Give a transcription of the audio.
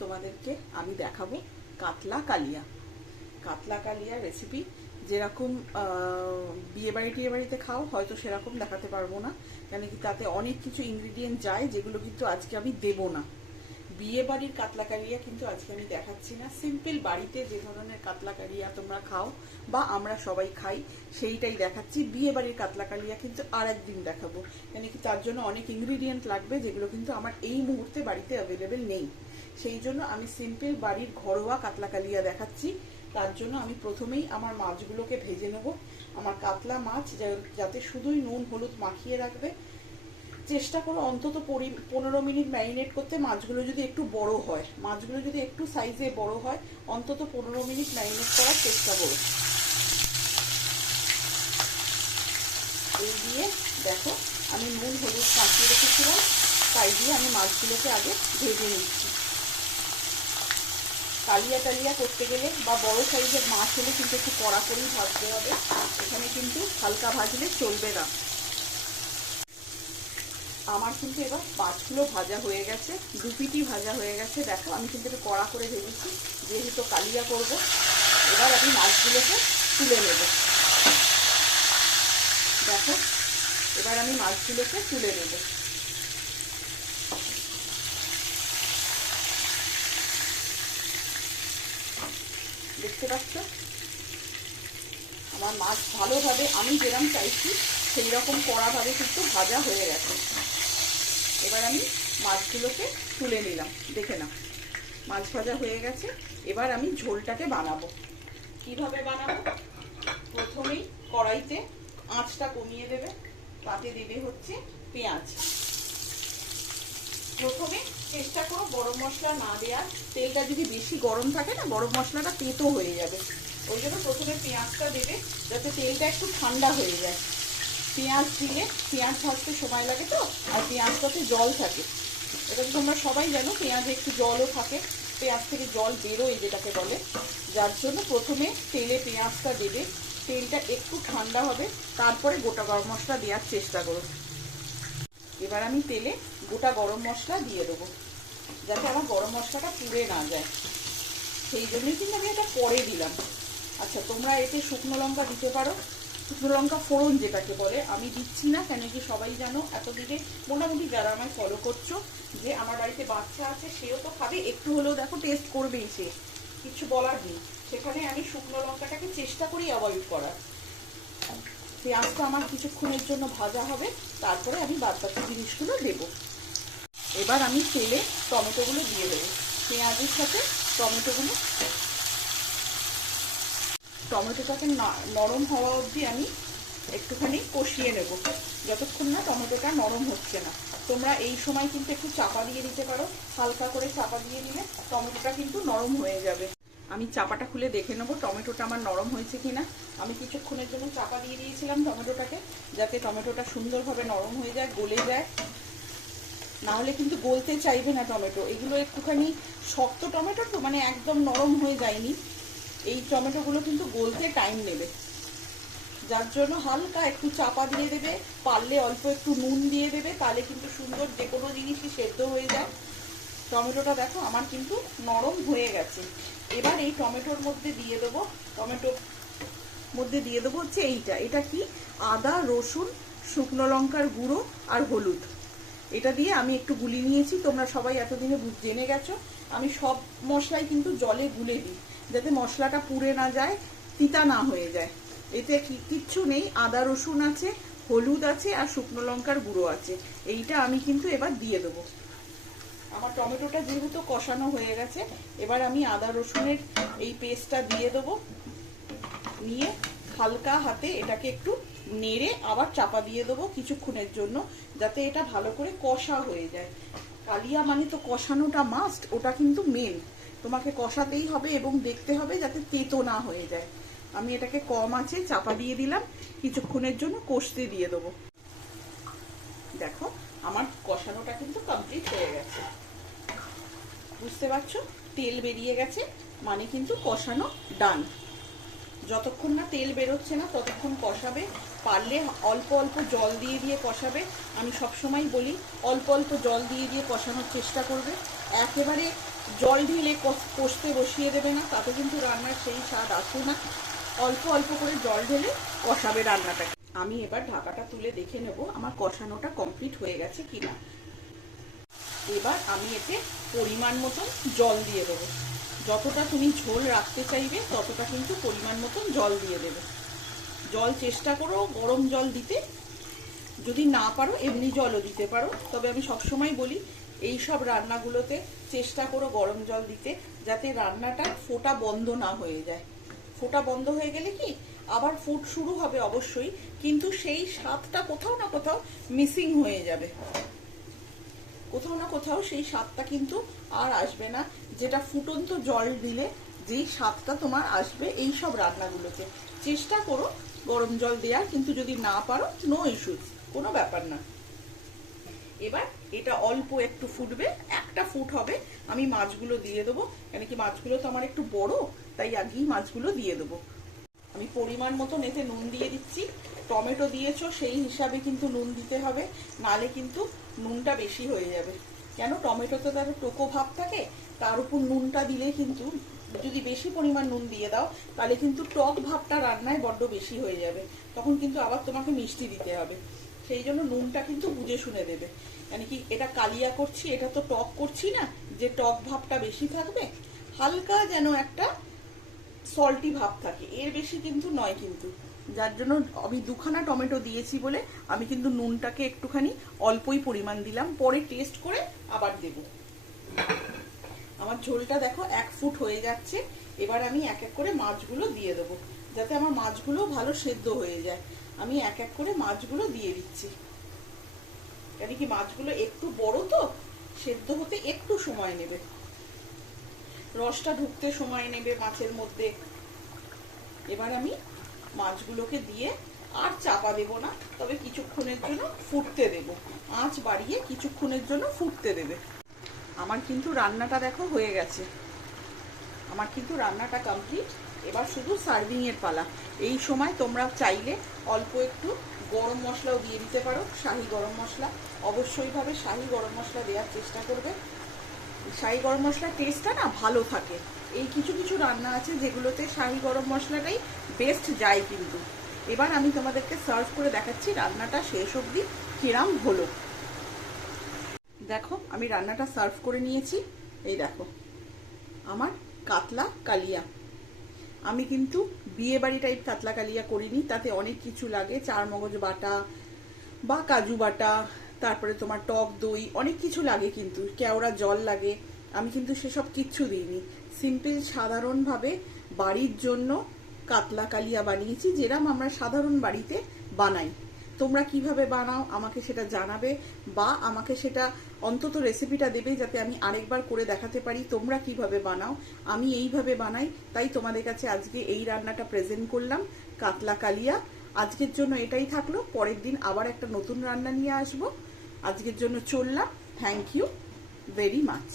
তোমাদেরকে আমি দেখাবো কাতলা কালিয়া। কাতলা কালিয়া রেসিপি যেরকম বিয়ে বাড়িতে খাও হয়তো সেরকম দেখাতে পারবো না, কেন কি তাতে অনেক কিছু ইনগ্রিডিয়েন্ট যায় যেগুলো কিন্তু আজকে আমি দেবো না। বিয়ে বাড়ির কাতলা কালিয়া কিন্তু আজকে আমি দেখাচ্ছি না। সিম্পল বাড়িতে যে ধরনের কাতলা কালিয়া তোমরা খাও বা আমরা সবাই খাই সেইটাই দেখাচ্ছি। বিয়ে বাড়ির কাতলা কালিয়া কিন্তু আর একদিন দেখাবো, কেন কি তার জন্য অনেক ইনগ্রিডিয়েন্ট লাগবে যেগুলো কিন্তু আমার এই মুহূর্তে বাড়িতে অ্যাভেলেবেল নেই। সেই জন্য আমি সিম্পল বাড়ির ঘরোয়া কাতলা কালিয়া দেখাচ্ছি। তার জন্য আমি প্রথমেই আমার মাছগুলোকে ভেজে নেব। আমার কাতলা মাছ যাতে শুধুই নুন হলুদ মাখিয়ে রাখবে, চেষ্টা করো অন্তত 15 মিনিট ম্যারিনেট করতে। মাছগুলো যদি একটু বড় হয়, মাছগুলো যদি একটু সাইজে বড় হয়, অন্তত 15 মিনিট ম্যারিনেট করার চেষ্টা করো। এই দিয়ে দেখো আমি নুন হলুদ মাখিয়ে রেখেছিলাম, তাই দিয়ে আমি মাছগুলোকে আগে ভেজে নিচ্ছি। কালিয়া টালিয়া করতে গেলে বা বড় সাইজের মাছ হলে কিন্তু একটু কড়া করেই ভাজতে হবে, এখানে কিন্তু হালকা ভাজলে চলবে না। আমার কিন্তু এবার মাছগুলো ভাজা হয়ে গেছে, দুপিটি ভাজা হয়ে গেছে। দেখো আমি কিন্তু একটু কড়া করে ভেজেছি, যেহেতু কালিয়া করব। এবার আমি মাছগুলোকে তুলে নেব। দেখো এবার আমি মাছগুলোকে তুলে নেব। দেখতে পাচ্ছ আমার মাছ ভালোভাবে আমি যেরকম চাইছি সেই রকম কড়াভাবে কিন্তু ভাজা হয়ে গেছে। এবার আমি মাছগুলোকে তুলে নিলাম। দেখে নাও মাছ ভাজা হয়ে গেছে। এবার আমি ঝোলটাকে বানাবো। কিভাবে বানাবো? প্রথমেই কড়াইতে আঁচটা কমিয়ে দেবে, তাতে দেবে হচ্ছে পেঁয়াজ। প্রথমে চেষ্টা করো গরম মশলা না দেওয়ার। তেলটা যদি বেশি গরম থাকে না, গরম মশলাটা তেতো হয়ে যাবে। ওই জন্য প্রথমে পেঁয়াজটা দেবে যাতে তেলটা একটু ঠান্ডা হয়ে যায়। পেঁয়াজ দিলে পেঁয়াজ ভাজতে সময় লাগে তো, আর পেঁয়াজটাতে জল থাকে। এটা তো তোমরা সবাই জানো, পেঁয়াজে একটু জলও থাকে, পেঁয়াজ থেকে জল বেরোয় যেটাকে বলে। যার জন্য প্রথমে তেলে পেঁয়াজটা দেবে, তেলটা একটু ঠান্ডা হবে, তারপরে গোটা গরম মশলা দেওয়ার চেষ্টা করো। এবার আমি তেলে গোটা গরম মশলা দিয়ে দেবো, যাতে আমার গরম মশলাটা পুড়ে না যায়। সেই জন্যই কিন্তু আমি এটা পরে দিলাম। আচ্ছা, তোমরা এতে শুকনো লঙ্কা দিতে পারো, শুকনো লঙ্কা ফোড়ন যেটাকে বলে। আমি দিচ্ছি না, কেন কি সবাই জানো এতদিনে মোটামুটি যারা আমায় ফলো করছো, যে আমার বাড়িতে বাচ্চা আছে সেও তো খাবে, একটু হলেও দেখো টেস্ট করবেই, সে কিছু বলার নেই। সেখানে আমি শুকনো লঙ্কাটাকে চেষ্টা করি অ্যাভয়েড করার। পেঁয়াজটা আমার কিছুক্ষণের জন্য ভাজা হবে, তারপরে আমি বাদ বাকি জিনিসগুলো দেব। এবার আমি তেলে টমেটোগুলো দিয়ে দেবো। পেঁয়াজের সাথে টমেটোটাকে নরম হওয়া অবধি আমি একটুখানি কষিয়ে নেব, যতক্ষণ না টমেটোটা নরম হচ্ছে না। তোমরা এই সময় কিন্তু একটু চাপা দিয়ে দিতে পারো, হালকা করে চাপা দিয়ে দিলে টমেটোটা কিন্তু নরম হয়ে যাবে। আমি চাপাটা খুলে দেখে নেবো টমেটোটা আমার নরম হয়েছে কিনা। আমি কিছুক্ষণের জন্য চাপা দিয়ে দিয়েছিলাম টমেটোটাকে, যাতে টমেটোটা সুন্দরভাবে নরম হয়ে যায়, গলে যায়। না হলে কিন্তু গলতে চাইবে না টমেটো। এগুলো একটুখানি শক্ত টমেটো তো, মানে একদম নরম হয়ে যায়নি। এই টমেটোগুলো কিন্তু গলতে টাইম নেবে, যার জন্য হালকা একটু চাপা দিয়ে দেবে। পারলে অল্প একটু নুন দিয়ে দেবে, তাহলে কিন্তু সুন্দর যে কোনো জিনিসই সেদ্ধ হয়ে যায়। টমেটোটা দেখো আমার কিন্তু নরম হয়ে গেছে। এবার এই টমেটোর মধ্যে দিয়ে দেবো, হচ্ছে এটা কি, আদা রসুন শুকনো লঙ্কার গুঁড়ো আর হলুদ। এটা দিয়ে আমি একটু গুলিয়ে নিয়েছি। তোমরা সবাই এতদিনে জেনে গেছো আমি সব মশলাই কিন্তু জলে গুলে দিই, যাতে মশলাটা পুড়ে না যায়, তিতা না হয়ে যায়। এতে কিচ্ছু নেই, আদা রসুন আছে, হলুদ আছে আর শুকনো লঙ্কার গুঁড়ো আছে। এইটা আমি কিন্তু এবার দিয়ে দেবো। আমার টমেটোটা যেহেতু কষানো হয়ে গেছে, এবার আমি আদা রসুনের এই পেস্টটা দিয়ে দেবো। নিয়ে হালকা হাতে এটাকে একটু নেড়ে আবার চাপা দিয়ে দেবো কিছুক্ষণের জন্য, যাতে এটা ভালো করে কষা হয়ে যায়। কালিয়া মানে তো কষানোটা মাস্ট, ওটা কিন্তু মেন। তোমাকে কষাতেই হবে এবং দেখতে হবে যাতে তেতো না হয়ে যায়। আমি এটাকে কম আঁচে চাপা দিয়ে দিলাম, কিছুক্ষণের জন্য কষতে দিয়ে দেবো। দেখো আমার কষানোটা কিন্তু কমপ্লিট হয়ে গেছে। বুঝতে পারছো, তেল বেরিয়ে গেছে মানে কিন্তু কষানো ডান। যতক্ষণ না তেল বেরোচ্ছে না ততক্ষণ কষাবে। পারলে অল্প অল্প জল দিয়ে দিয়ে কষাবে। আমি সবসময় বলি অল্প অল্প জল দিয়ে দিয়ে কষানোর চেষ্টা করবে। একেবারে জল ঢেলে কষতে বসিয়ে দেবে না, তাতে কিন্তু রান্নার সেই স্বাদ আসে না। অল্প অল্প করে জল ঢেলে কষাবে রান্নাটাকে। আমি এবার ঢাকাটা তুলে দেখে নেব আমার কষানোটা কমপ্লিট হয়ে গেছে কিনা। এবার আমি এতে পরিমাণ মতন জল দিয়ে দেবো। যতটা তুমি ঝোল রাখতে চাইবে ততটা কিন্তু পরিমাণ মতন জল দিয়ে দেবে। জল চেষ্টা করো গরম জল দিতে, যদি না পারো এমনি জলও দিতে পারো। তবে আমি সবসময় বলি এই সব রান্নাগুলোতে চেষ্টা করো গরম জল দিতে, যাতে রান্নাটা ফোঁটা বন্ধ না হয়ে যায়। ফোঁটা বন্ধ হয়ে গেলে কি আবার ফুট শুরু হবে অবশ্যই, কিন্তু সেই স্বাদটা কোথাও না কোথাও মিসিং হয়ে যাবে। কোথাও না কোথাও সেই স্বাদটা কিন্তু আর আসবে না, যেটা ফুটন্ত জল দিলে যেই স্বাদটা তোমার আসবে এই সব রান্নাগুলোতে। চেষ্টা করো গরম জল দেওয়ার, কিন্তু যদি না পারো নো ইস্যুস, কোনো ব্যাপার না। এবার এটা অল্প একটু ফুটবে, একটা ফুট হবে, আমি মাছগুলো দিয়ে দেবো। কেন কি মাছগুলো তো আমার একটু বড়, তাই আগেই মাছগুলো দিয়ে দেবো। আমি পরিমাণ মতন এতে নুন দিয়ে দিচ্ছি। টমেটো দিয়েছো সেই হিসাবে কিন্তু নুন দিতে হবে, নালে কিন্তু নুনটা বেশি হয়ে যাবে। কেন টমেটোতে তার টোকো ভাব থাকে, তার উপর নুনটা দিলে কিন্তু যদি বেশি পরিমাণ নুন দিয়ে দাও তাহলে কিন্তু টক ভাবটা রান্নায় বড্ড বেশি হয়ে যাবে, তখন কিন্তু আবার তোমাকে মিষ্টি দিতে হবে। সেই জন্য নুনটা কিন্তু বুঝে শুনে দেবে। মানে কি এটা কালিয়া করছি, এটা তো টক করছি না যে টক ভাবটা বেশি থাকবে, হালকা যেন একটা সল্টি ভাব থাকে, এর বেশি কিন্তু নয়। কিন্তু যার জন্য আমি দুখানা টমেটো দিয়েছি বলে আমি কিন্তু নুনটাকে একটুখানি অল্পই পরিমাণ দিলাম, পরে টেস্ট করে আবার দেব। আমার ঝোলটা দেখো 1 ফুট হয়ে যাচ্ছে। এবার আমি এক এক করে মাছগুলো দিয়ে দেবো, যাতে আমার মাছগুলো ভালো সেদ্ধ হয়ে যায়। আমি এক এক করে মাছগুলো দিয়ে দিচ্ছি, কেন কি মাছগুলো একটু বড় তো, সেদ্ধ হতে একটু সময় নেবে, রসটা ঢুকতে সময় নেবে মাছের মধ্যে। এবার আমি মাছগুলোকে দিয়ে আর চাপা দেব না, তবে কিছুক্ষণের জন্য ফুটতে দেব, আঁচ বাড়িয়ে কিছুক্ষণের জন্য ফুটতে দেবে। আমার কিন্তু রান্নাটা দেখো হয়ে গেছে, আমার কিন্তু রান্নাটা কমপ্লিট। এবার শুধু সার্ভিং এর পালা। এই সময় তোমরা চাইলে অল্প একটু গরম মশলাও দিয়ে দিতে পারো, শাহি গরম মশলা। অবশ্যই ভাবে শাহি গরম মশলা দেওয়ার চেষ্টা করবে, শাহি গরম মশলার টেস্টটা না ভালো থাকে। এই কিছু কিছু রান্না আছে যেগুলোতে শাহি গরম মশলাটাই বেস্ট যায় কিন্তু। এবার আমি তোমাদেরকে সার্ভ করে দেখাচ্ছি রান্নাটা শেষ অবধি কিরাম হলো। দেখো আমি রান্নাটা সার্ভ করে নিয়েছি, এই দেখো আমার কাতলা কালিয়া। আমি কিন্তু বিয়ে বাড়ি টাইপ কাতলা কালিয়া করিনি, তাতে অনেক কিছু লাগে, চার মগজ বাটা বা কাজু বাটা, তারপরে তোমার টক দই, অনেক কিছু লাগে, কিন্তু কেওড়া জল লাগে। আমি কিন্তু সেসব কিচ্ছু দিইনি, সিম্পল সাধারণভাবে বাড়ির জন্য কাতলা কালিয়া বানিয়েছি, যেরকম আমরা সাধারণ বাড়িতে বানাই। তোমরা কিভাবে বানাও আমাকে সেটা জানাবে, বা আমাকে সেটা অন্তত রেসিপিটা দেবে, যাতে আমি আরেকবার করে দেখাতে পারি তোমরা কিভাবে বানাও। আমি এইভাবে বানাই, তাই তোমাদের কাছে আজকে এই রান্নাটা প্রেজেন্ট করলাম, কাতলা কালিয়া। আজকের জন্য এটাই থাকলো, পরের দিন আবার একটা নতুন রান্না নিয়ে আসবো। আজকের জন্য চললাম, থ্যাংক ইউ ভেরি মাচ।